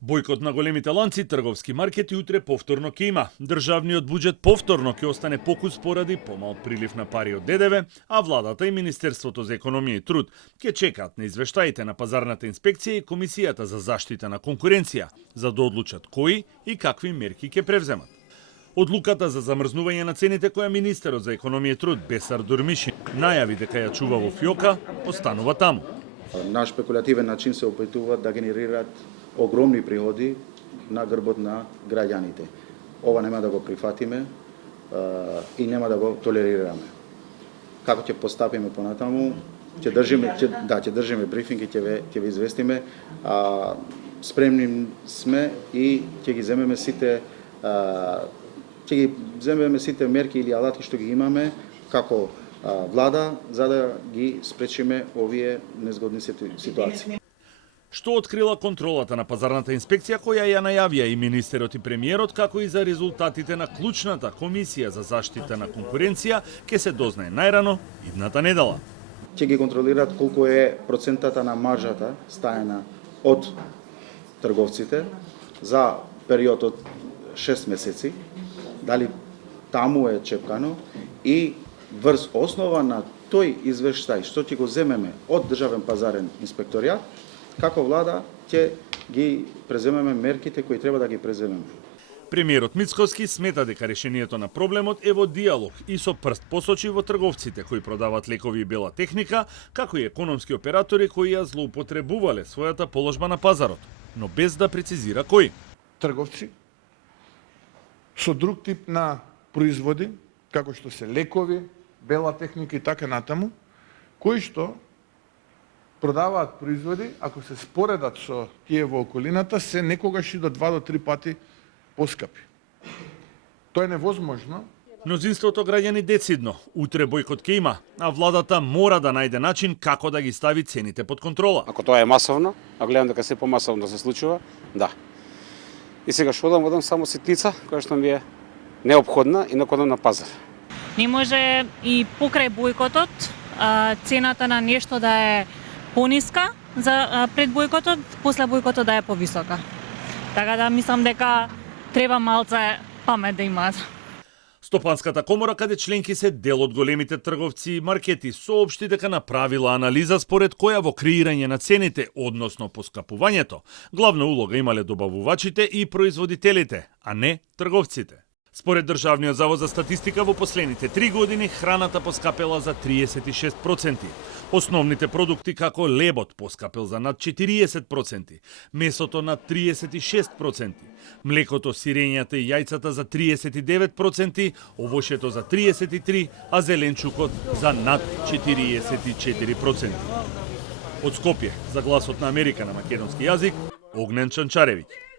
Бојкот на големите ланци трговски маркети утре повторно ќе има. Државниот буџет повторно ќе остане покус поради помал прилив на пари од ДДВ, а владата и Министерството за економија и труд ќе чекаат на извештаите на пазарната инспекција и Комисијата за заштита на конкуренција за да одлучат кои и какви мерки ќе превземат. Одлуката за замрзнување на цените која министерот за економија и труд Бесар Дурмишин најави дека ја чува во фиока, останува таму. На шпекулативен начин се опитуваат да генерираат огромни приходи на грбот на граѓаните. Ова нема да го прифатиме и нема да го толерираме. Како ќе постапиме понатаму, ќе држиме брифинг и ќе ве известиме. Спремни сме и ќе ги земеме сите мерки или алати што ги имаме како влада за да ги спречиме овие незгодни ситуации. Што открила контролата на пазарната инспекција која ја најавија и министерот и премиерот, како и за резултатите на клучната Комисија за заштита на конкуренција, ќе се дознае најрано идната недела. Ќе ги контролираат колку е процентата на маржата стаена од трговците за период од 6 месеци, дали таму е чепкано и врз основа на тој извештај што ќе го земеме од Државен пазарен инспекторијат, како влада ќе ги преземеме мерките кои треба да ги преземеме. Премиерот Мицкоски смета дека решението на проблемот е во диалог и со прст посочи во трговците кои продават лекови и бела техника, како и економски оператори кои ја злоупотребувале својата положба на пазарот, но без да прецизира кои. Трговци со друг тип на производи, како што се лекови, бела техника и така натаму, кои што продаваат производи, ако се споредат со тие во околината, се некогаш и до 2 до 3 пати поскапи. Тоа е невозможно. Мнозинството граѓани децидно, утре бојкот ќе има, а владата мора да најде начин како да ги стави цените под контрола. Ако тоа е масовно, а гледам дека се помасовно се случува, да. И сега што одам само ситница, која што ми е неопходна и наконам на пазар. Не може и покрај бојкотот цената на нешто да е пониска за пред бојкотот, после бојкотот да е повисока. Така да мислам дека треба малце памет да имаат. Стопанската комора, каде членки се дел од големите трговци и маркети, соопшти дека направила анализа според која во креирање на цените, односно поскапувањето, главна улога имале добавувачите и производителите, а не трговците. Според Државниот завод за статистика, во последните 3 години храната поскапела за 36%. Основните продукти како лебот поскапел за над 40%, месото на 36%, млекото, сирењата и јајцата за 39%, овошјето за 33%, а зеленчукот за над 44%. Од Скопје, за Гласот на Америка на македонски јазик, Огнен Чанчаревиќ.